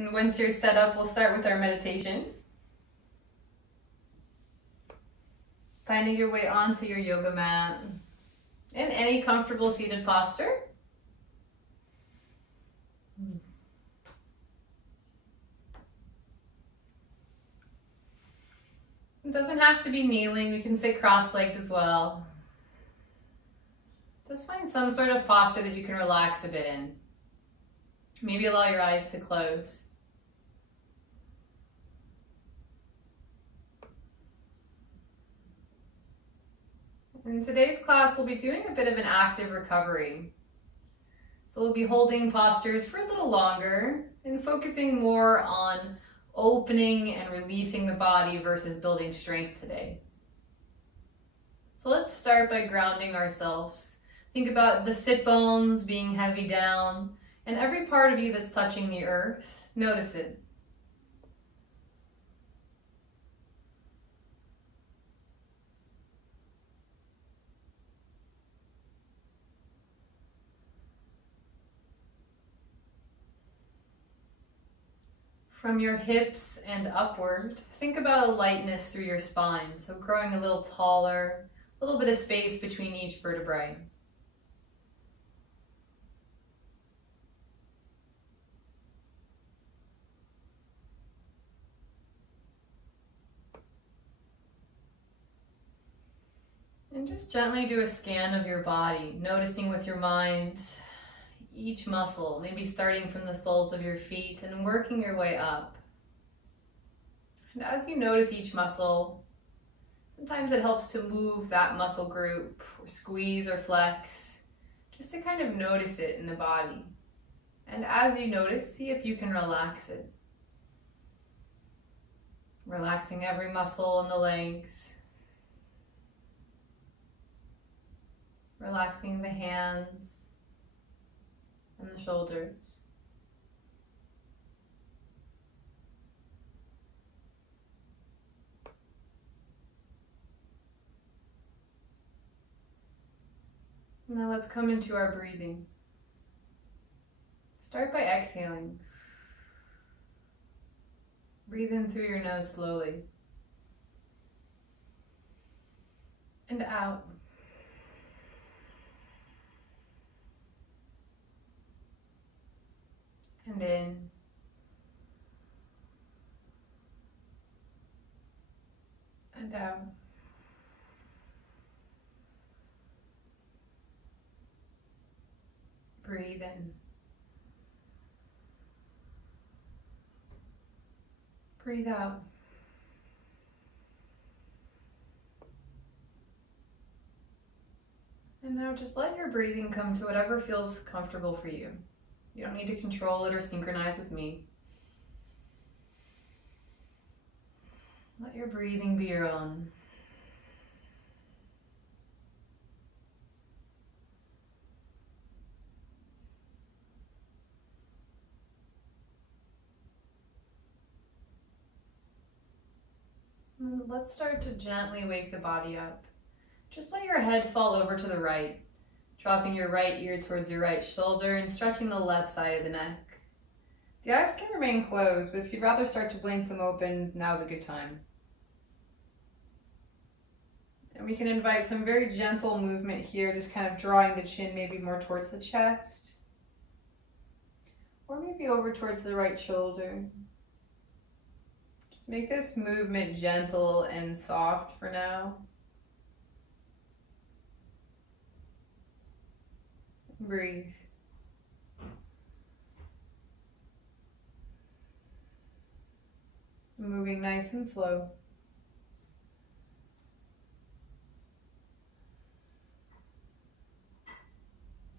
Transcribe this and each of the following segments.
And once you're set up, we'll start with our meditation. Finding your way onto your yoga mat in any comfortable seated posture. It doesn't have to be kneeling, we can sit cross-legged as well. Just find some sort of posture that you can relax a bit in. Maybe allow your eyes to close. In today's class, we'll be doing a bit of an active recovery. So we'll be holding postures for a little longer and focusing more on opening and releasing the body versus building strength today. So let's start by grounding ourselves. Think about the sit bones being heavy down and every part of you that's touching the earth. Notice it. From your hips and upward, think about a lightness through your spine. So growing a little taller, a little bit of space between each vertebrae. And just gently do a scan of your body, noticing with your mind each muscle, maybe starting from the soles of your feet and working your way up. And as you notice each muscle, sometimes it helps to move that muscle group, or squeeze or flex, just to kind of notice it in the body. And as you notice, see if you can relax it. Relaxing every muscle in the legs. Relaxing the hands and the shoulders. Now let's come into our breathing. Start by exhaling. Breathe in through your nose slowly. And out. And in. And out. Breathe in. Breathe out. And now just let your breathing come to whatever feels comfortable for you. You don't need to control it or synchronize with me. Let your breathing be your own. And let's start to gently wake the body up. Just let your head fall over to the right. Dropping your right ear towards your right shoulder and stretching the left side of the neck. The eyes can remain closed, but if you'd rather start to blink them open, now's a good time. And we can invite some very gentle movement here, just kind of drawing the chin maybe more towards the chest. Or maybe over towards the right shoulder. Just make this movement gentle and soft for now. Breathe. Moving nice and slow.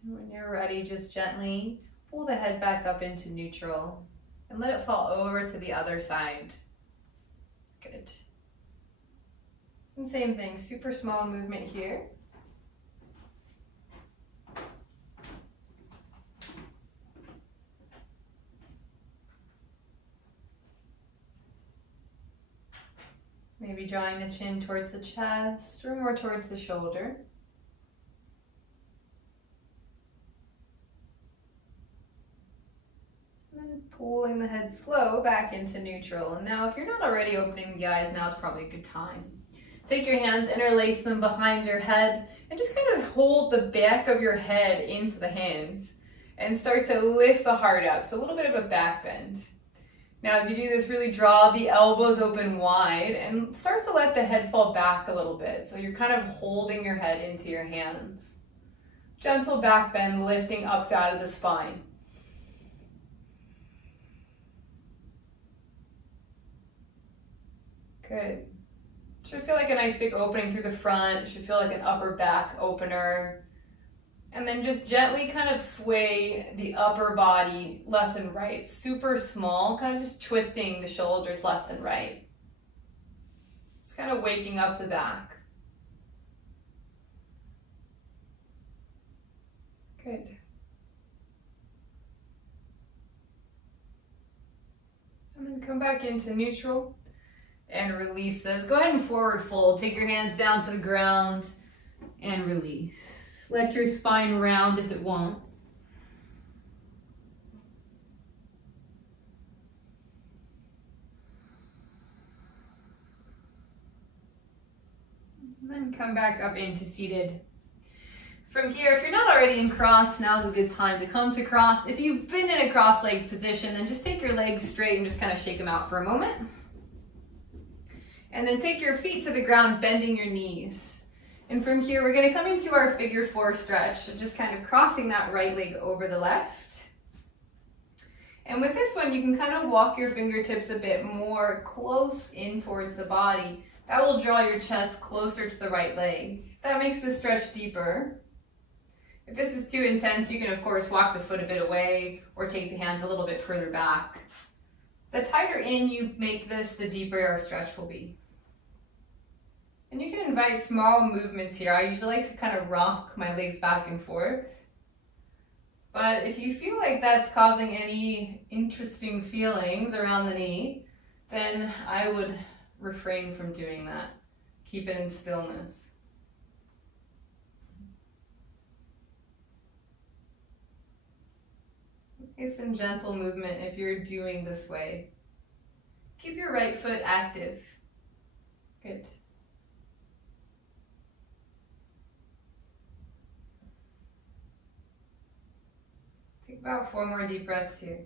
And when you're ready, just gently pull the head back up into neutral and let it fall over to the other side. Good. And same thing, super small movement here. Maybe drawing the chin towards the chest or more towards the shoulder. then pulling the head slow back into neutral. And now if you're not already opening the eyes, now is probably a good time. Take your hands, interlace them behind your head, and just kind of hold the back of your head into the hands and start to lift the heart up. So a little bit of a back bend. Now as you do this, really draw the elbows open wide and start to let the head fall back a little bit. So you're kind of holding your head into your hands. Gentle back bend, lifting up out of the spine. Good. Should feel like a nice big opening through the front. Should feel like an upper back opener. And then just gently kind of sway the upper body left and right. Super small, kind of just twisting the shoulders left and right. Just kind of waking up the back. Good. And then come back into neutral and release this. Go ahead and forward fold. Take your hands down to the ground and release. Let your spine round if it wants. And then come back up into seated. From here, if you're not already in cross, now's a good time to come to cross. If you've been in a cross-legged position, then just take your legs straight and just kind of shake them out for a moment. And then take your feet to the ground, bending your knees. And from here, we're going to come into our figure 4 stretch. So just kind of crossing that right leg over the left. And with this one, you can kind of walk your fingertips a bit more close in towards the body. That will draw your chest closer to the right leg. That makes the stretch deeper. If this is too intense, you can of course walk the foot a bit away or take the hands a little bit further back. The tighter in you make this, the deeper our stretch will be. And you can invite small movements here. I usually like to kind of rock my legs back and forth. But if you feel like that's causing any interesting feelings around the knee, then I would refrain from doing that. Keep it in stillness. Nice and gentle movement if you're doing this way. Keep your right foot active. Good. Take about 4 more deep breaths here.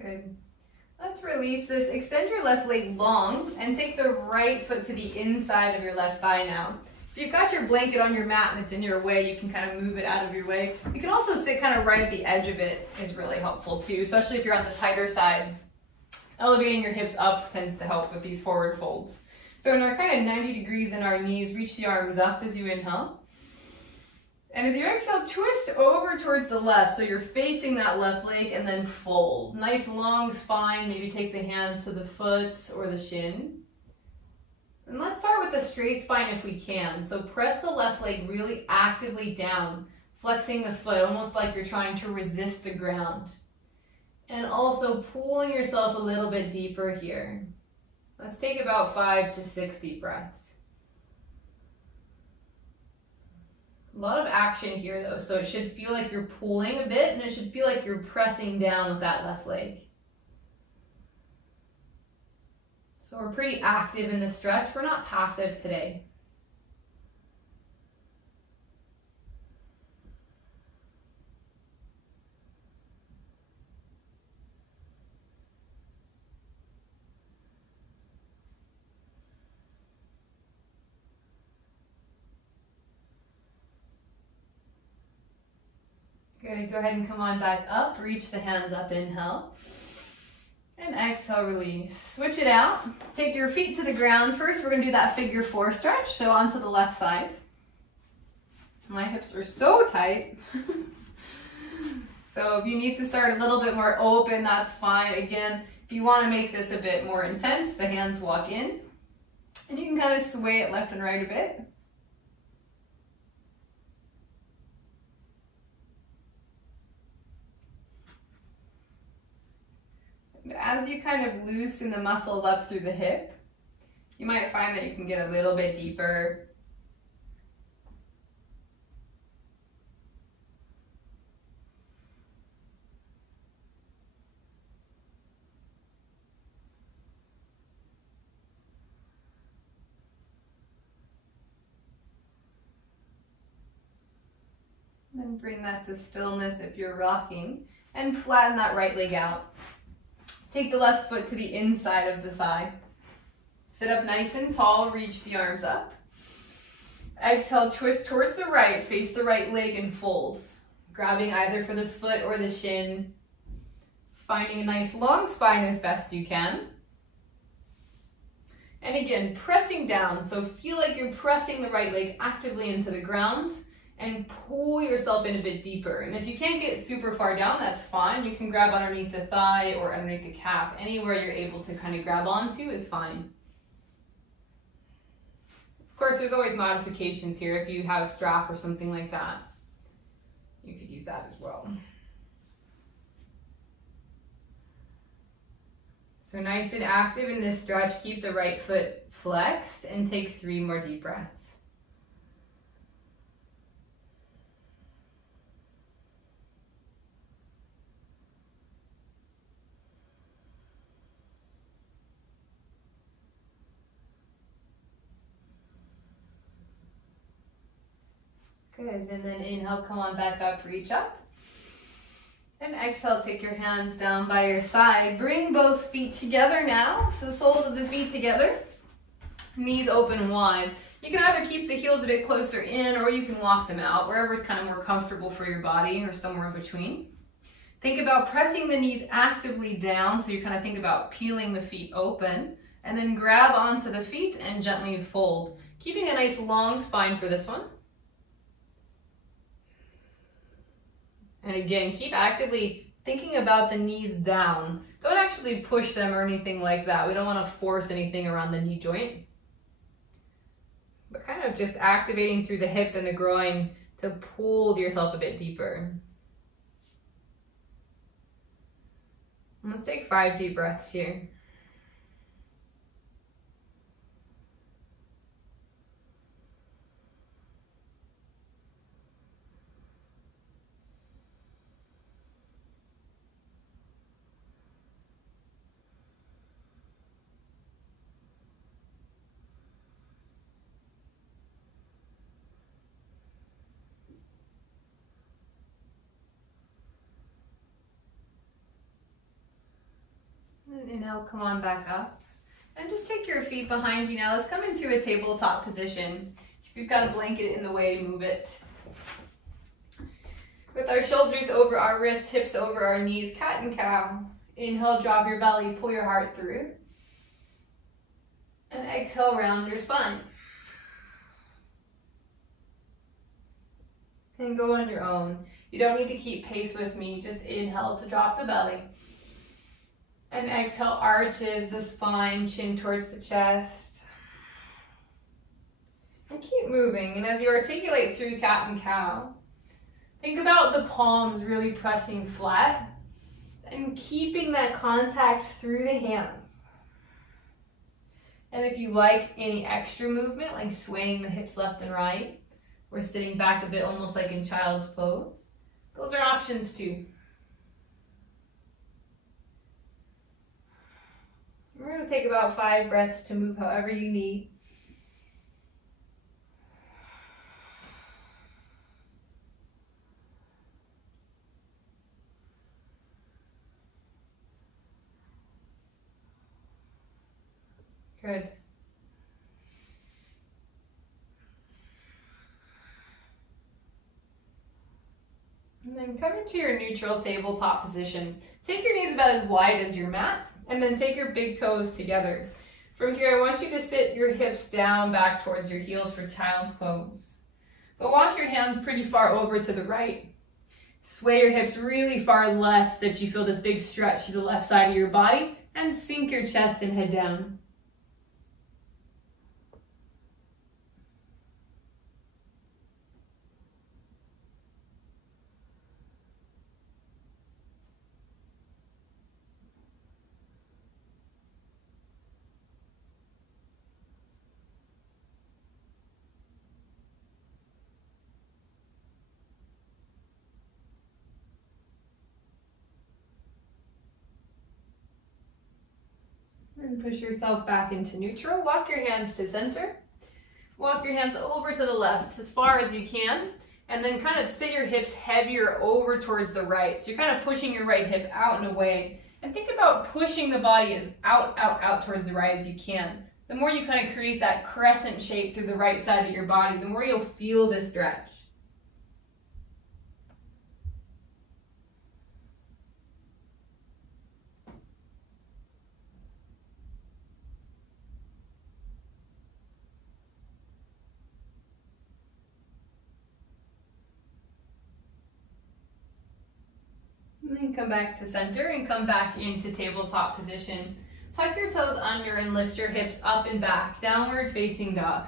Good. Let's release this. Extend your left leg long and take the right foot to the inside of your left thigh now. If you've got your blanket on your mat and it's in your way, you can kind of move it out of your way. You can also sit kind of right at the edge of it is really helpful too, especially if you're on the tighter side. Elevating your hips up tends to help with these forward folds. So when we're kind of 90 degrees in our knees, reach the arms up as you inhale. And as you exhale, twist over towards the left. So you're facing that left leg and then fold. Nice long spine. Maybe take the hands to the foot or the shin. And let's start with the straight spine if we can. So press the left leg really actively down, flexing the foot almost like you're trying to resist the ground. And also pulling yourself a little bit deeper here. Let's take about 5 to 6 deep breaths. A lot of action here though, so it should feel like you're pulling a bit and it should feel like you're pressing down with that left leg. So we're pretty active in the stretch, we're not passive today. Good, go ahead and come on back up, reach the hands up, inhale. And exhale, release. Switch it out. Take your feet to the ground. First, we're going to do that figure 4 stretch, so onto the left side. My hips are so tight. So if you need to start a little bit more open, that's fine. Again, if you want to make this a bit more intense, the hands walk in. And you can kind of sway it left and right a bit. But as you kind of loosen the muscles up through the hip, you might find that you can get a little bit deeper. And bring that to stillness if you're rocking, and flatten that right leg out. Take the left foot to the inside of the thigh. Sit up nice and tall, reach the arms up. Exhale, twist towards the right, face the right leg and fold. Grabbing either for the foot or the shin. Finding a nice long spine as best you can. And again, pressing down, so feel like you're pressing the right leg actively into the ground, and pull yourself in a bit deeper. And if you can't get super far down, that's fine. You can grab underneath the thigh or underneath the calf. Anywhere you're able to kind of grab onto is fine. Of course, there's always modifications here. If you have a strap or something like that, you could use that as well. So nice and active in this stretch. Keep the right foot flexed and take 3 more deep breaths. Good, and then inhale, come on back up, reach up. And exhale, take your hands down by your side. Bring both feet together now, so soles of the feet together. Knees open wide. You can either keep the heels a bit closer in, or you can walk them out, wherever is kind of more comfortable for your body, or somewhere in between. Think about pressing the knees actively down, so you kind of think about peeling the feet open, and then grab onto the feet and gently fold. Keeping a nice long spine for this one. And again, keep actively thinking about the knees down. Don't actually push them or anything like that. We don't want to force anything around the knee joint. But kind of just activating through the hip and the groin to pull yourself a bit deeper. And let's take 5 deep breaths here. And inhale, come on back up. And just take your feet behind you now. Let's come into a tabletop position. If you've got a blanket in the way, move it. With our shoulders over our wrists, hips over our knees, cat and cow. Inhale, drop your belly, pull your heart through. And exhale, round your spine. And go on your own. You don't need to keep pace with me. Just inhale to drop the belly. And exhale, arches the spine, chin towards the chest. And keep moving. And as you articulate through cat and cow, think about the palms really pressing flat and keeping that contact through the hands. And if you like any extra movement, like swaying the hips left and right, or sitting back a bit, almost like in child's pose, those are options too. We're going to take about 5 breaths to move however you need. Good. And then come into your neutral tabletop position. Take your knees about as wide as your mat. And then take your big toes together. From here, I want you to sit your hips down back towards your heels for child's pose. But walk your hands pretty far over to the right. Sway your hips really far left so that you feel this big stretch to the left side of your body, and sink your chest and head down. And push yourself back into neutral. Walk your hands to center. Walk your hands over to the left as far as you can. And then kind of sit your hips heavier over towards the right. So you're kind of pushing your right hip out and away. And think about pushing the body as out towards the right as you can. The more you kind of create that crescent shape through the right side of your body, the more you'll feel this stretch. And then come back to center and come back into tabletop position. Tuck your toes under and lift your hips up and back, downward facing dog.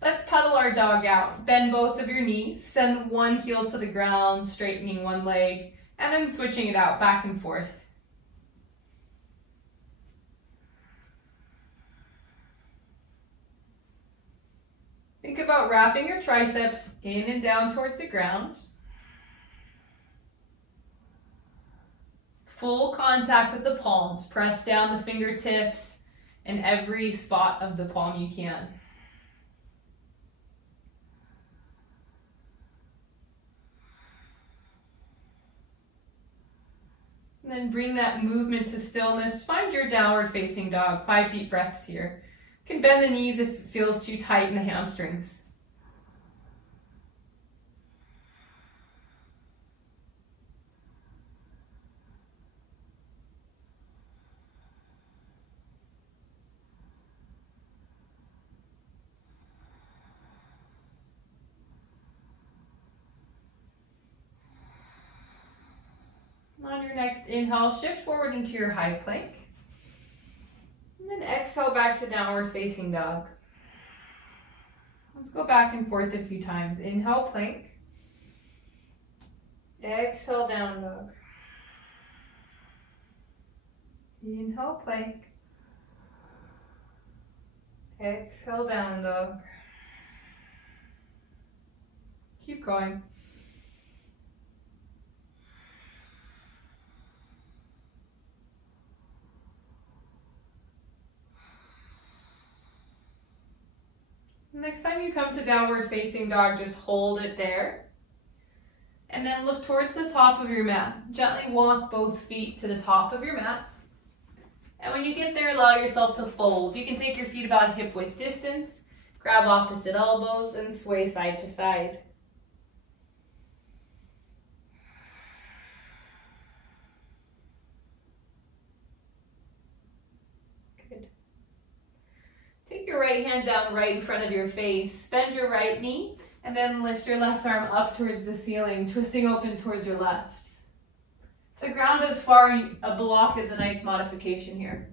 Let's pedal our dog out. Bend both of your knees, send one heel to the ground, straightening one leg, and then switching it out back and forth. Think about wrapping your triceps in and down towards the ground. Full contact with the palms. Press down the fingertips and every spot of the palm you can. And then bring that movement to stillness. Find your downward facing dog. 5 deep breaths here. You can bend the knees if it feels too tight in the hamstrings. On your next inhale, shift forward into your high plank. And then exhale back to downward facing dog. Let's go back and forth a few times. Inhale, plank. Exhale, down dog. Inhale, plank. Exhale, down dog. Keep going. Next time you come to downward facing dog, just hold it there. And then look towards the top of your mat. Gently walk both feet to the top of your mat. And when you get there, allow yourself to fold. You can take your feet about hip width distance, grab opposite elbows, and sway side to side. Good. Take your right hand down right in front of your face. Bend your right knee, and then lift your left arm up towards the ceiling, twisting open towards your left. If the ground is far, a block is a nice modification here.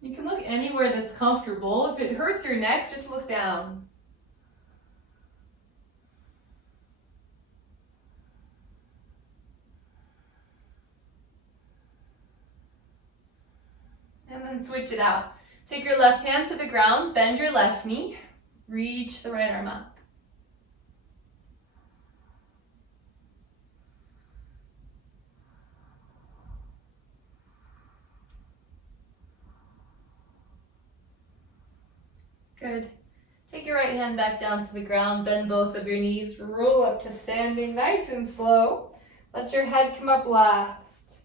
You can look anywhere that's comfortable. If it hurts your neck, just look down. And then switch it out. Take your left hand to the ground, bend your left knee, reach the right arm up. Good. Take your right hand back down to the ground, bend both of your knees, roll up to standing nice and slow. Let your head come up last.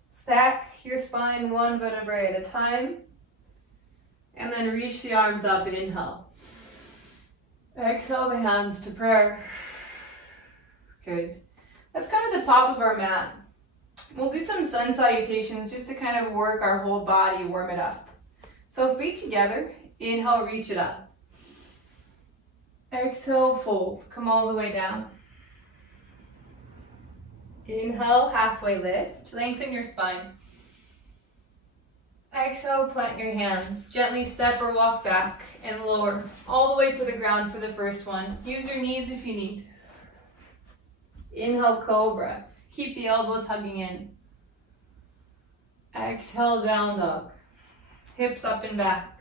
Stack your spine one vertebrae at a time. And then reach the arms up and inhale. Exhale the hands to prayer. Good. That's kind of the top of our mat. We'll do some sun salutations just to kind of work our whole body, warm it up. So feet together, inhale, reach it up. Exhale, fold, come all the way down. Inhale, halfway lift, lengthen your spine. Exhale, plant your hands. Gently step or walk back and lower all the way to the ground for the first one. Use your knees if you need. Inhale, cobra. Keep the elbows hugging in. Exhale, down dog. Hips up and back.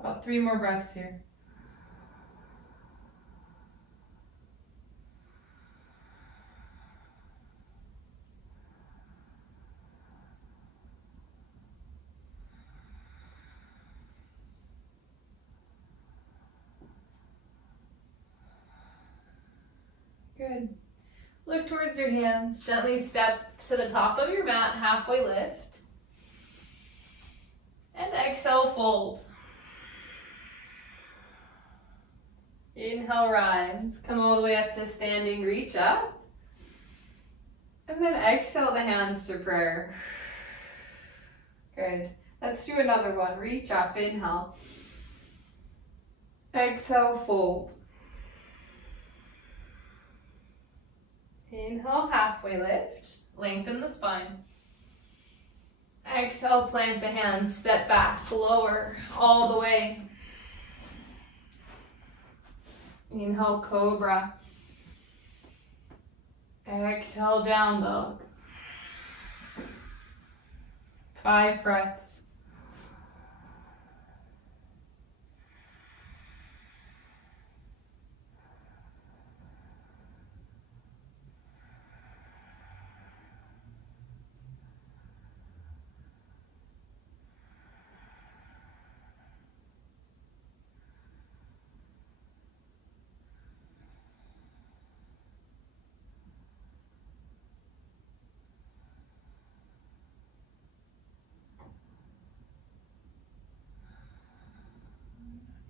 About 3 more breaths here. Good. Look towards your hands. Gently step to the top of your mat, halfway lift. And exhale, fold. Inhale, rise. Come all the way up to standing, reach up. And then exhale the hands to prayer. Good. Let's do another one. Reach up, inhale. Exhale, fold. Inhale, halfway lift. Lengthen the spine. Exhale, plant the hands, step back, lower all the way. Inhale, cobra. Exhale, down dog. 5 breaths.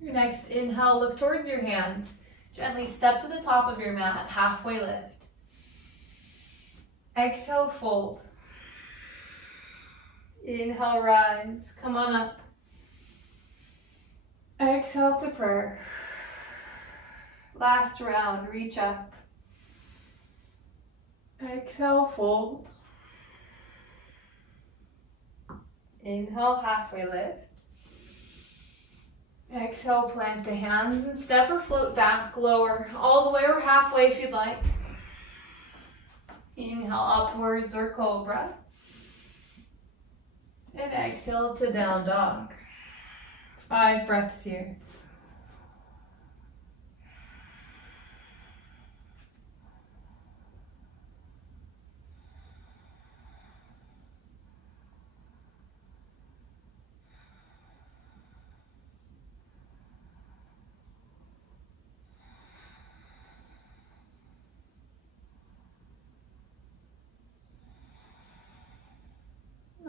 Your next inhale, look towards your hands. Gently step to the top of your mat, halfway lift. Exhale, fold. Inhale, rise. Come on up. Exhale to prayer. Last round, reach up. Exhale, fold. Inhale, halfway lift. Exhale, plant the hands and step or float back, lower, all the way or halfway if you'd like. Inhale, upwards or cobra. And exhale to down dog. 5 breaths here.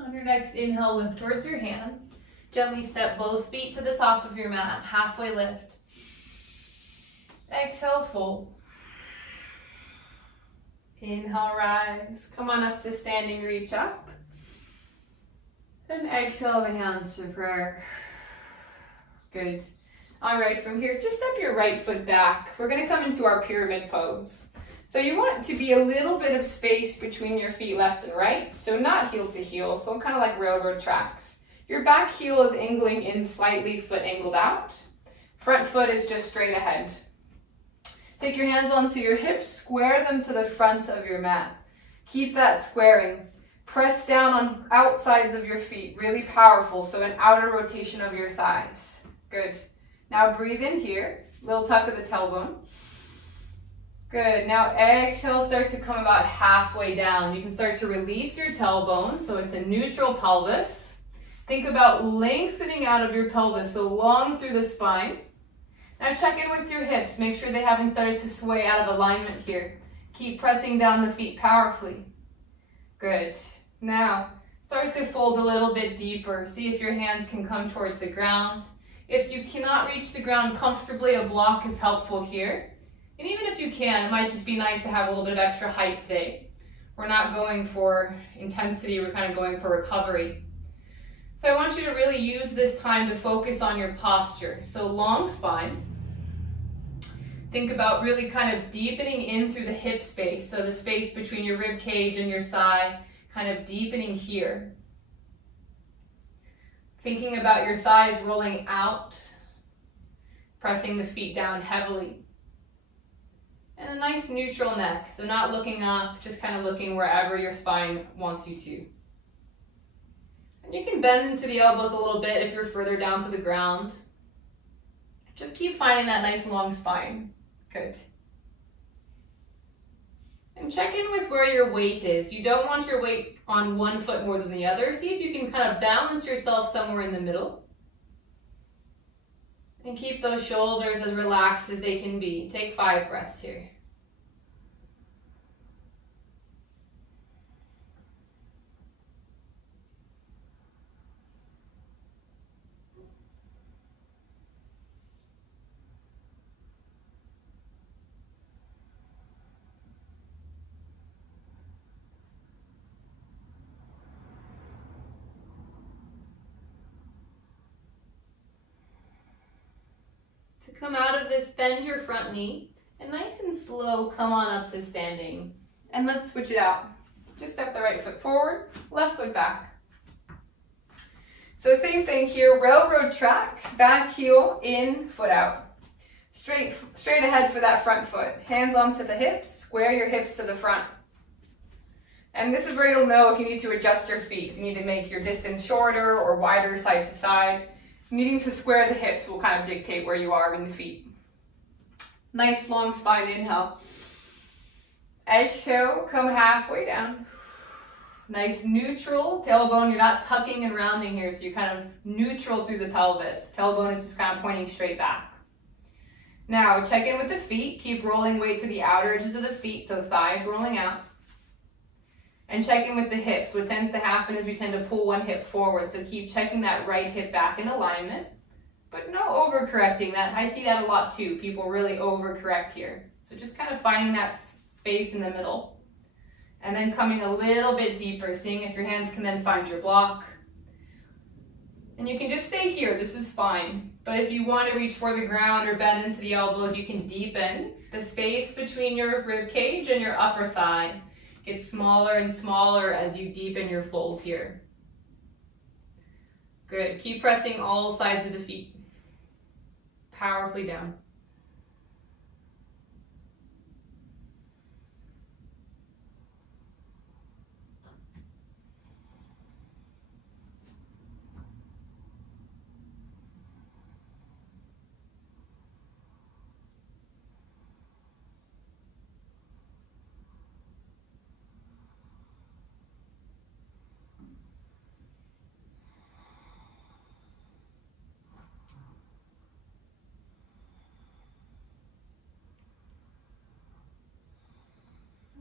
On your next inhale, look towards your hands. Gently step both feet to the top of your mat, halfway lift. Exhale, fold. Inhale, rise. Come on up to standing, reach up. And exhale the hands to prayer. Good. All right, from here, just step your right foot back. We're going to come into our pyramid pose. So you want to be a little bit of space between your feet left and right. So not heel to heel, so kind of like railroad tracks. Your back heel is angling in slightly, foot angled out. Front foot is just straight ahead. Take your hands onto your hips, square them to the front of your mat. Keep that squaring. Press down on outsides of your feet, really powerful, so an outer rotation of your thighs. Good. Now breathe in here, little tuck of the tailbone. Good, now exhale, start to come about halfway down. You can start to release your tailbone, so it's a neutral pelvis. Think about lengthening out of your pelvis, so long through the spine. Now check in with your hips. Make sure they haven't started to sway out of alignment here. Keep pressing down the feet powerfully. Good. Now, start to fold a little bit deeper. See if your hands can come towards the ground. If you cannot reach the ground comfortably, a block is helpful here. And even if you can, it might just be nice to have a little bit of extra height today. We're not going for intensity, we're kind of going for recovery. So I want you to really use this time to focus on your posture. So long spine. Think about really kind of deepening in through the hip space. So the space between your rib cage and your thigh, kind of deepening here. Thinking about your thighs rolling out, pressing the feet down heavily. And a nice neutral neck, so not looking up, just kind of looking wherever your spine wants you to. And you can bend into the elbows a little bit if you're further down to the ground. Just keep finding that nice long spine. Good. And check in with where your weight is. You don't want your weight on one foot more than the other. See if you can kind of balance yourself somewhere in the middle. And keep those shoulders as relaxed as they can be. Take 5 breaths here. To come out of this, bend your front knee, and nice and slow, come on up to standing. And let's switch it out. Just step the right foot forward, left foot back. So same thing here, railroad tracks, back heel in, foot out. Straight ahead for that front foot. Hands onto the hips, square your hips to the front. And this is where you'll know if you need to adjust your feet, if you need to make your distance shorter or wider side to side. Needing to square the hips will kind of dictate where you are in the feet. Nice long spine inhale. Exhale, come halfway down. Nice neutral tailbone. You're not tucking and rounding here, so you're kind of neutral through the pelvis. Tailbone is just kind of pointing straight back. Now check in with the feet. Keep rolling weight to the outer edges of the feet, so thighs rolling out. And check in with the hips. What tends to happen is we tend to pull one hip forward. So keep checking that right hip back in alignment, but no overcorrecting. I see that a lot too. People really overcorrect here. So just kind of finding that space in the middle. And then coming a little bit deeper, seeing if your hands can then find your block. And you can just stay here, this is fine. But if you want to reach for the ground or bend into the elbows, you can deepen the space between your rib cage and your upper thigh. Gets smaller and smaller as you deepen your fold here. Good. Keep pressing all sides of the feet. Powerfully down.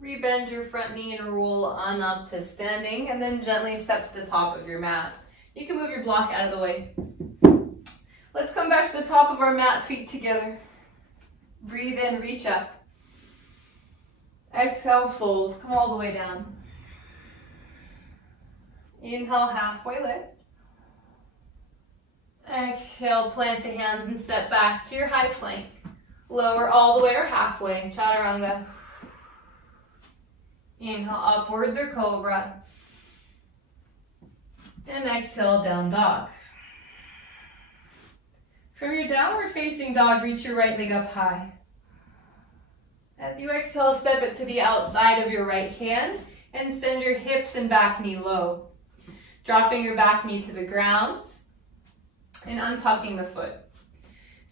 Rebend your front knee and roll on up to standing, and then gently step to the top of your mat. You can move your block out of the way. Let's come back to the top of our mat, feet together. Breathe in, reach up. Exhale, fold, come all the way down. Inhale, halfway lift. Exhale, plant the hands and step back to your high plank. Lower all the way or halfway, chaturanga. Inhale, upwards or cobra. And exhale, down dog. From your downward facing dog, reach your right leg up high. As you exhale, step it to the outside of your right hand and send your hips and back knee low. Dropping your back knee to the ground and untucking the foot.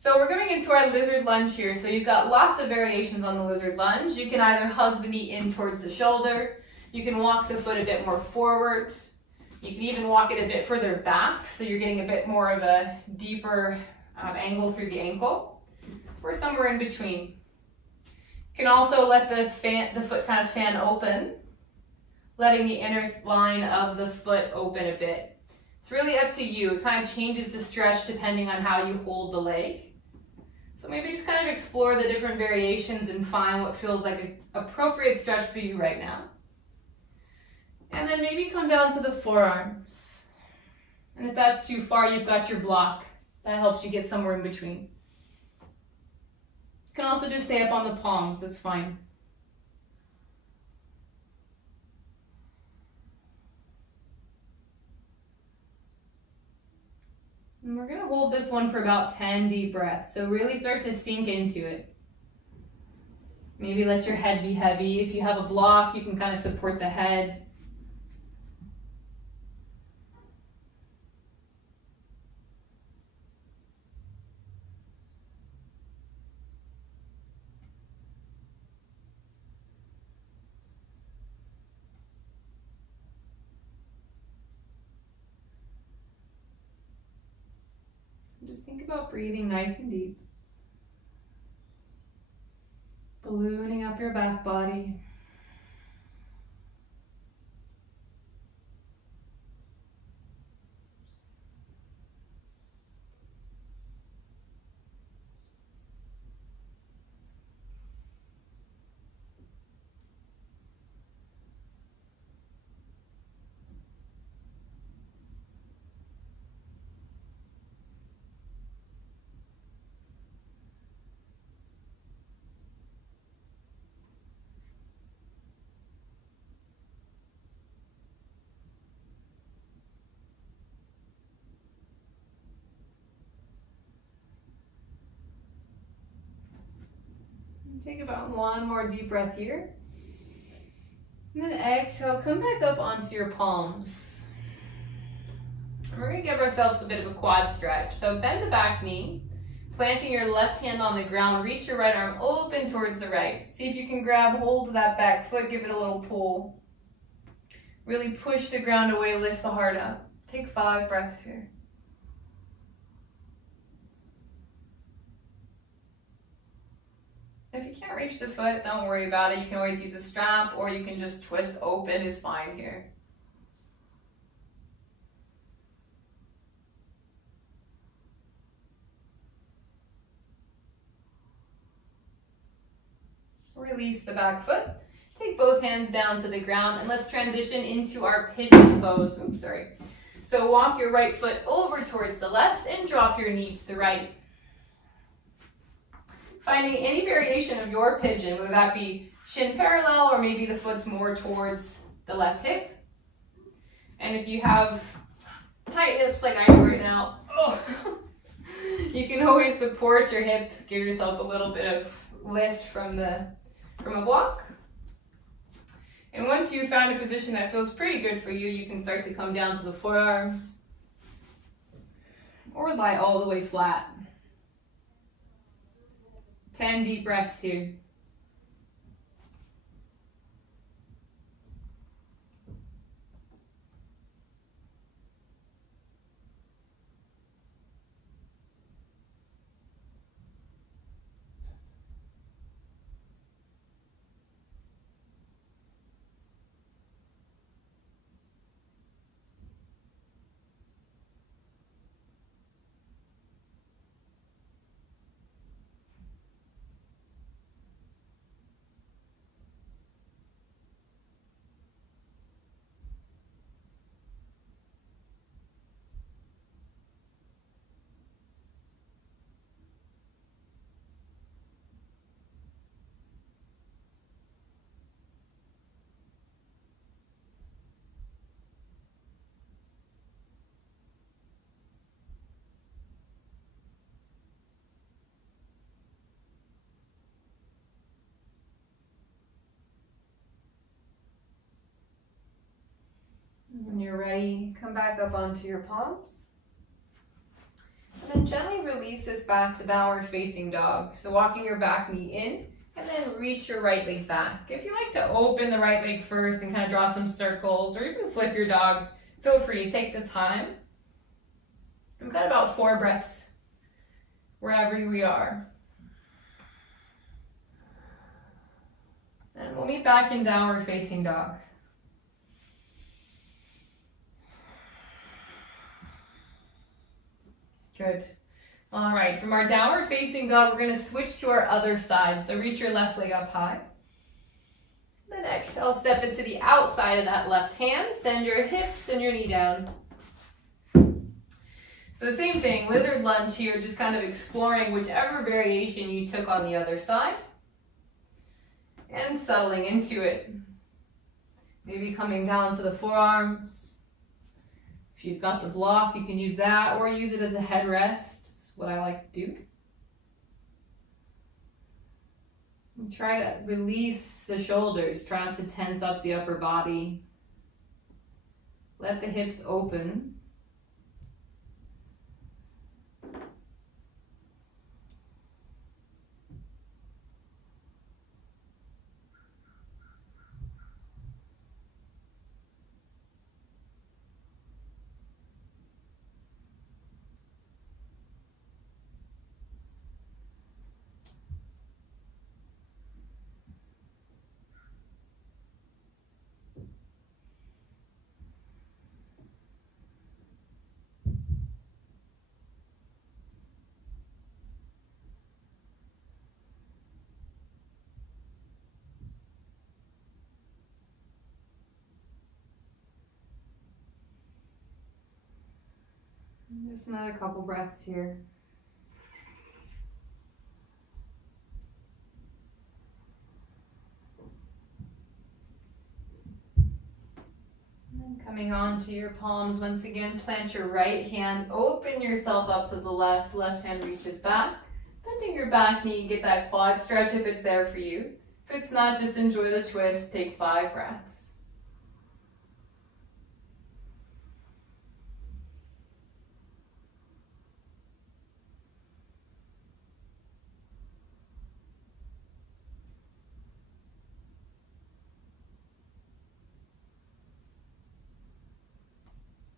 So we're going into our lizard lunge here. So you've got lots of variations on the lizard lunge. You can either hug the knee in towards the shoulder. You can walk the foot a bit more forward. You can even walk it a bit further back, so you're getting a bit more of a deeper angle through the ankle, or somewhere in between. You can also let the foot kind of fan open, letting the inner line of the foot open a bit. It's really up to you. It kind of changes the stretch depending on how you hold the leg. So maybe just kind of explore the different variations and find what feels like an appropriate stretch for you right now. And then maybe come down to the forearms. And if that's too far, you've got your block. That helps you get somewhere in between. You can also just stay up on the palms, that's fine. And we're going to hold this one for about 10 deep breaths. So really start to sink into it. Maybe let your head be heavy. If you have a block, you can kind of support the head. think about breathing nice and deep. Ballooning up your back body. Take about one more deep breath here. And then exhale, come back up onto your palms. And we're going to give ourselves a bit of a quad stretch. So bend the back knee, planting your left hand on the ground, reach your right arm open towards the right. See if you can grab hold of that back foot, give it a little pull. Really push the ground away, lift the heart up. Take 5 breaths here. If you can't reach the foot, don't worry about it. You can always use a strap or you can just twist open is fine here. Release the back foot. Take both hands down to the ground and let's transition into our pigeon pose. Oops, sorry. So walk your right foot over towards the left and drop your knee to the right. Finding any variation of your pigeon, whether that be shin parallel or maybe the foot's more towards the left hip. And if you have tight hips like I do right now, you can always support your hip, give yourself a little bit of lift from a block. And once you've found a position that feels pretty good for you, you can start to come down to the forearms or lie all the way flat. 10 deep breaths here. When you're ready, come back up onto your palms. And then gently release this back to downward facing dog. So walking your back knee in and then reach your right leg back. If you like to open the right leg first and kind of draw some circles or even flip your dog, feel free, take the time. We've got about 4 breaths wherever we are. And we'll meet back in downward facing dog. Good. All right, from our downward facing dog, we're going to switch to our other side. So reach your left leg up high. Then exhale, step it to the outside of that left hand. Send your hips and your knee down. So same thing, lizard lunge here, just kind of exploring whichever variation you took on the other side. And settling into it. Maybe coming down to the forearms. If you've got the block, you can use that or use it as a headrest. That's what I like to do. And try to release the shoulders. Try not to tense up the upper body. Let the hips open. Just another couple breaths here. And coming on to your palms once again, plant your right hand, open yourself up to the left, left hand reaches back. Bending your back knee, get that quad stretch if it's there for you. If it's not, just enjoy the twist, take 5 breaths.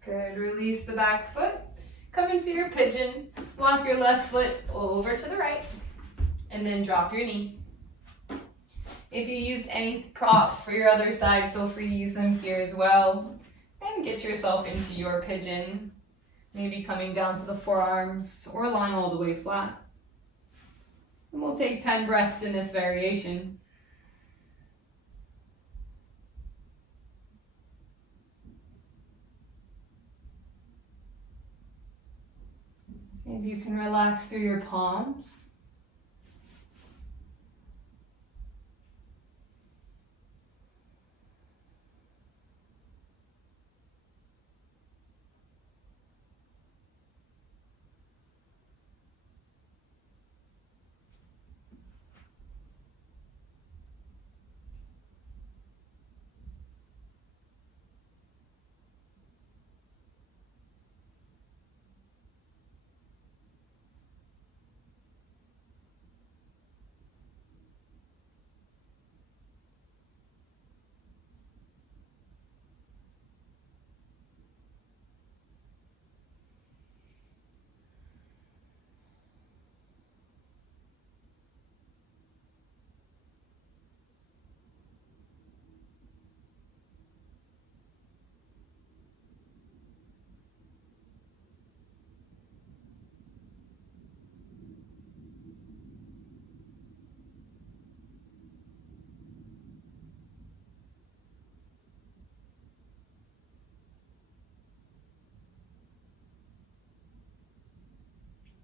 Good, release the back foot. Come into your pigeon, walk your left foot over to the right, and then drop your knee. If you used any props for your other side, feel free to use them here as well. And get yourself into your pigeon, maybe coming down to the forearms or lying all the way flat. And we'll take 10 breaths in this variation. See if you can relax through your palms.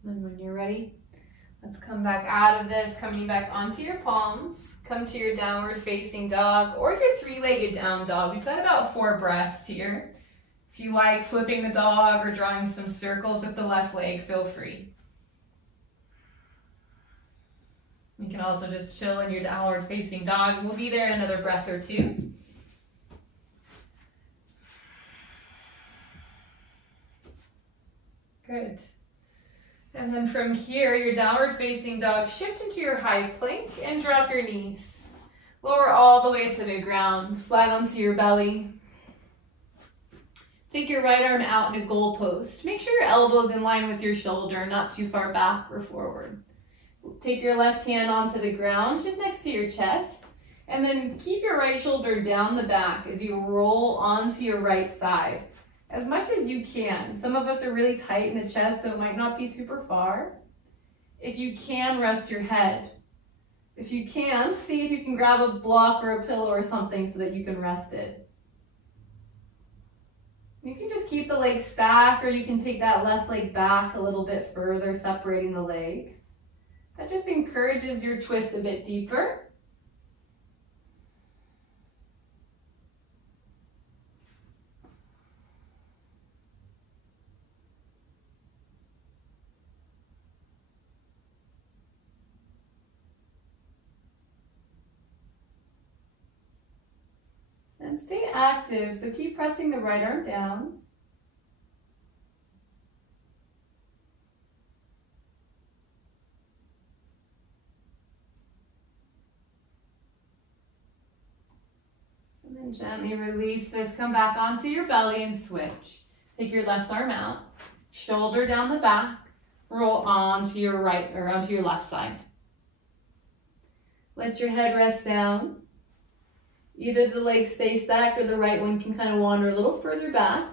Then when you're ready, let's come back out of this, coming back onto your palms. Come to your downward facing dog or your 3-legged down dog. We've got about 4 breaths here. If you like flipping the dog or drawing some circles with the left leg, feel free. You can also just chill in your downward facing dog. We'll be there in another breath or 2. Good. And then from here, your downward facing dog, shift into your high plank and drop your knees. Lower all the way to the ground, flat onto your belly. Take your right arm out in a goal post. Make sure your elbow is in line with your shoulder, not too far back or forward. Take your left hand onto the ground, just next to your chest. And then keep your right shoulder down the back as you roll onto your right side. As much as you can. Some of us are really tight in the chest, so it might not be super far. If you can, rest your head. If you can, see if you can grab a block or a pillow or something so that you can rest it. You can just keep the legs stacked, or you can take that left leg back a little bit further, separating the legs. That just encourages your twist a bit deeper. And stay active, so keep pressing the right arm down. And then gently release this, come back onto your belly and switch. Take your left arm out, shoulder down the back, roll onto your right or onto your left side. Let your head rest down. Either the legs stay stacked or the right one can kind of wander a little further back.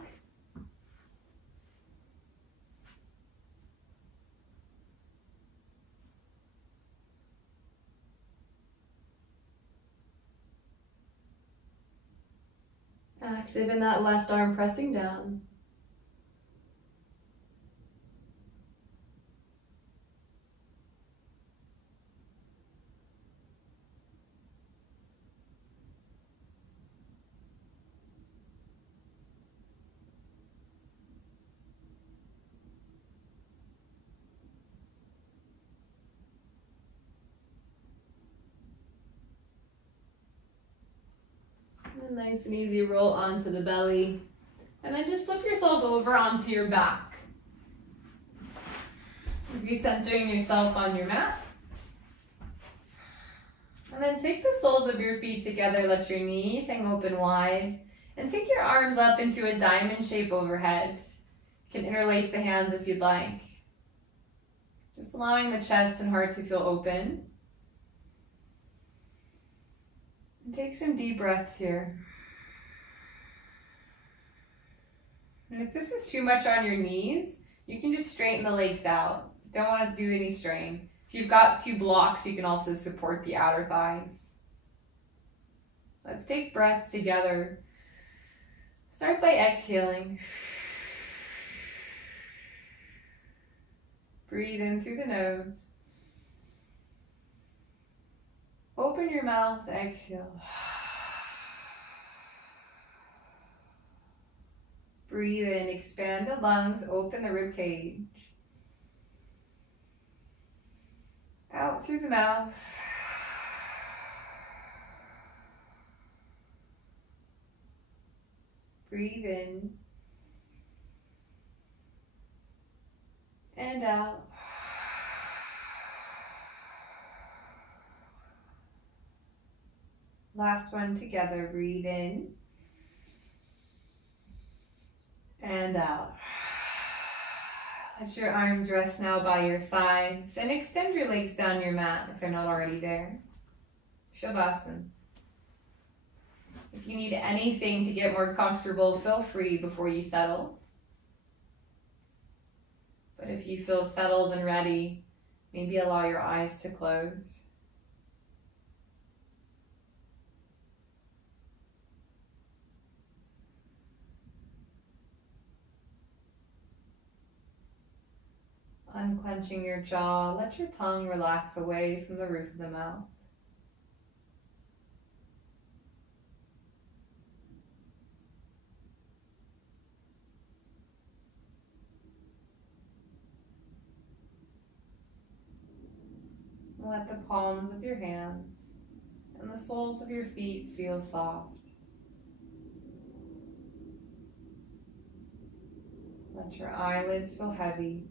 Active in that left arm pressing down. And a nice and easy roll onto the belly. And then just flip yourself over onto your back. Recentering yourself on your mat. And then take the soles of your feet together, let your knees hang open wide, and take your arms up into a diamond shape overhead. You can interlace the hands if you'd like. Just allowing the chest and heart to feel open. And take some deep breaths here. And if this is too much on your knees, you can just straighten the legs out. Don't want to do any strain. If you've got two blocks, you can also support the outer thighs. Let's take breaths together. Start by exhaling. Breathe in through the nose. Open your mouth, exhale. Breathe in, expand the lungs, open the rib cage. Out through the mouth. Breathe in. And out. Last one together. Breathe in. And out. Let your arms rest now by your sides and extend your legs down your mat if they're not already there. Shavasana. If you need anything to get more comfortable, feel free before you settle. But if you feel settled and ready, maybe allow your eyes to close. Unclenching your jaw, let your tongue relax away from the roof of the mouth. Let the palms of your hands and the soles of your feet feel soft. Let your eyelids feel heavy.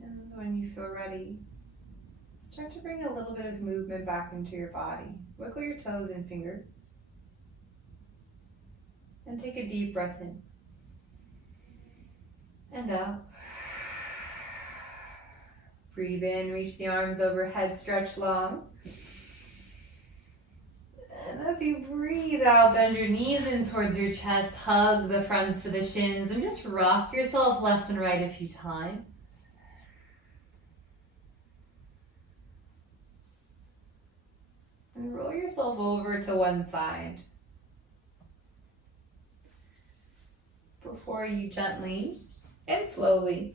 And when you feel ready, start to bring a little bit of movement back into your body. Wiggle your toes and fingers. And take a deep breath in. And out. Breathe in, reach the arms overhead, stretch long. And as you breathe out, bend your knees in towards your chest, hug the fronts of the shins, and just rock yourself left and right a few times. And roll yourself over to one side. Before you gently and slowly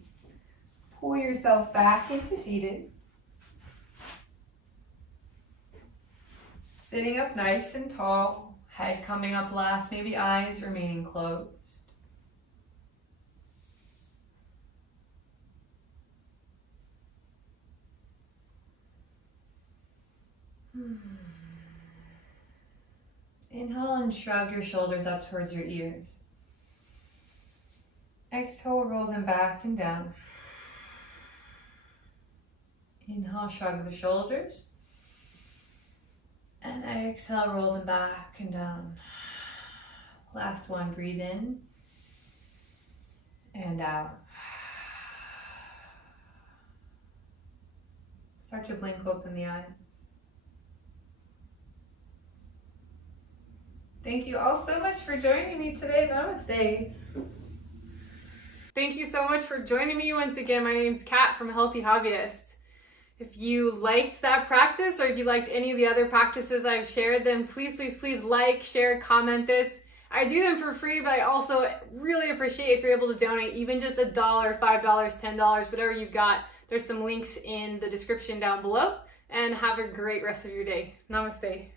pull yourself back into seated. Sitting up nice and tall, Head coming up last, maybe eyes remaining closed. Inhale and shrug your shoulders up towards your ears. Exhale, roll them back and down. Inhale, shrug the shoulders. And exhale, roll them back and down. Last one, breathe in and out. Start to blink open the eyes. Thank you all so much for joining me today. Namaste. Thank you so much for joining me once again. My name's Kat from Healthy Hobbyist. If you liked that practice, or if you liked any of the other practices I've shared, then please, please, please like, share, comment this. I do them for free, but I also really appreciate if you're able to donate, even just $1, $5, $10, whatever you've got. There's some links in the description down below, and have a great rest of your day. Namaste.